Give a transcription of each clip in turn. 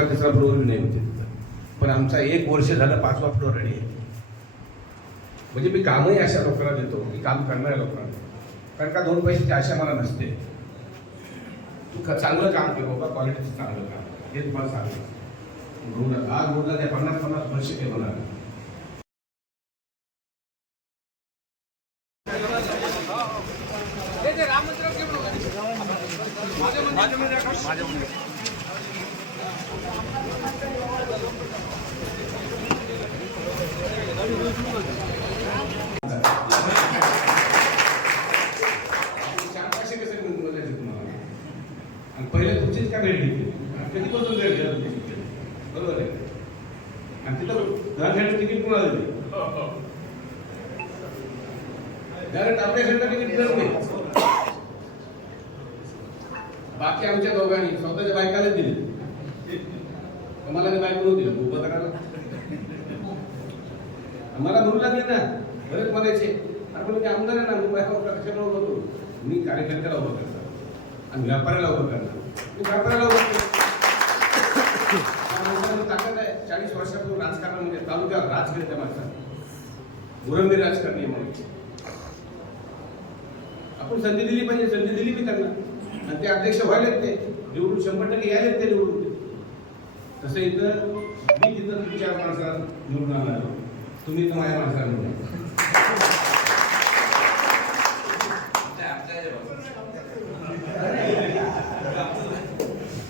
दुसरा तिसरा फ्लोअर नाही होते तिथं, पण आमचा 1 वर्ष झालं 5वा फ्लोअर रेडी आहे. म्हणजे मी कामही अशा लोकांना देतो की काम करणाऱ्या लोकांना, कारण का 2 पैशाची आशा मला नसते. तू चांगलं काम केलं बाबा, क्वालिटीचं चांगलं काम, हे तुम्हाला सांगतो. आज बोलला त्या 50-50 वर्ष केलं मला. पहिले तुमचीच का भेट घेतली, कधीपासून भेट घ्या बरोबर आहे. आणि तिथं घरासाठी तिकीट कोणाला दिली, डायरेक्ट आपल्यासाठी तिकीट दिलं नाही. बाकी आमच्या दोघांनी स्वतःच्या बायकाला दिली, मला ते बायको दिलं उभं करायला. मला म्हणू लागले ना बरेच म्हणायचे, आपण ते आमदार आहे ना, मी बायका कशाला उभं करू, मी कार्यकर्त्याला उभं करणार आणि व्यापाऱ्याला उभं करणार. मी व्यापाऱ्याला उभं करतो, ताकद आहे. 40 वर्षापूर्वी राजकारणामध्ये तालुक्यावर राज केले त्या माणसाने, मुरंबी राजकारणी म्हणून आपण संधी दिली पाहिजे. संधी दिली मी त्यांना, आणि ते अध्यक्ष व्हायलेत, ते निवडून 100% यायलेत ते निवडून. तसं इथं मी तिथं तुमच्या माणसाला निवडून आणणार, तुम्ही तर माझ्या माणसाला निवडून.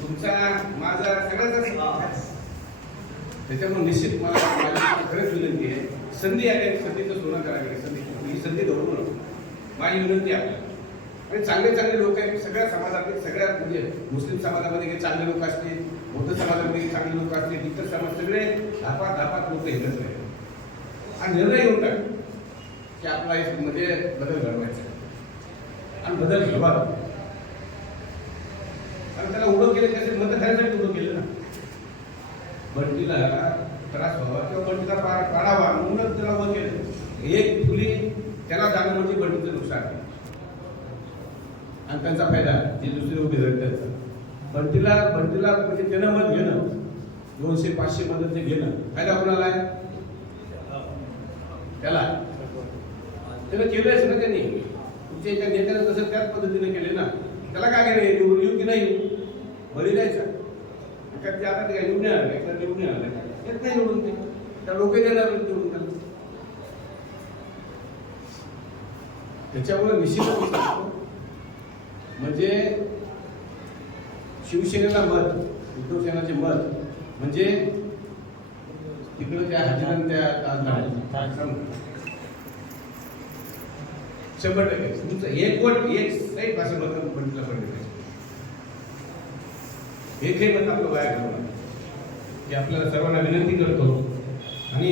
तुमचा माझा सगळ्याचा, त्याच्यामुळे निश्चित मला खरंच विनंती आहे, संधी आहे, संधीचं सोनं करायला, ही संधी धरून नको, माझी विनंती आहे आपल्याला. आणि चांगले चांगले लोक आहेत सगळ्या समाजातले, सगळ्या म्हणजे मुस्लिम समाजामध्ये चांगले लोक असतील, बौद्ध समाजामध्ये चांगले लोक असतील, इतर समाज सगळे धापात लोक एकत्र आहेत आणि निर्णय घेऊन टाक की आपला मध्ये बदल घडवायचा आणि बदल घडवा. आणि त्याला उभं केलं त्याचे मत खायसाठी उभं केलं ना. बंटीला त्रास व्हावा किंवा बंटीचा पाडावा म्हणूनच त्याला उभं केलं. एक फुली त्याला जाणं म्हणजे बंटीचं नुकसान आणि त्यांचा फायदा जे दुसरे उभे त्यांचा. बंटीला म्हणजे त्यानं मत घेणं, 200-500 मत ते घेणं, फायदा कोणाला आहे, त्याला. त्यानं केलंच ना त्यांनी, तुमच्या एका नेत्यानं तसं त्याच पद्धतीने केले ना. त्याला काय केलं, निवडून येऊ की नाही बळी द्यायचा. ते आता ते काय निवडून आलं, निवडून आलं येत नाही निवडून, ते त्या लोक देणार निवडून त्याला. त्याच्यामुळे निश्चित म्हणजे शिवसेनेला मत, उद्धव सेनाचे मत म्हणजे तिकडे त्या हजारांना त्या 100% तुमचं एक वोट एक साईड भाषा मत बंटीला पडले. एकही मत आपलं वाया घालवणार, हे आपल्याला सर्वांना विनंती करतो. आणि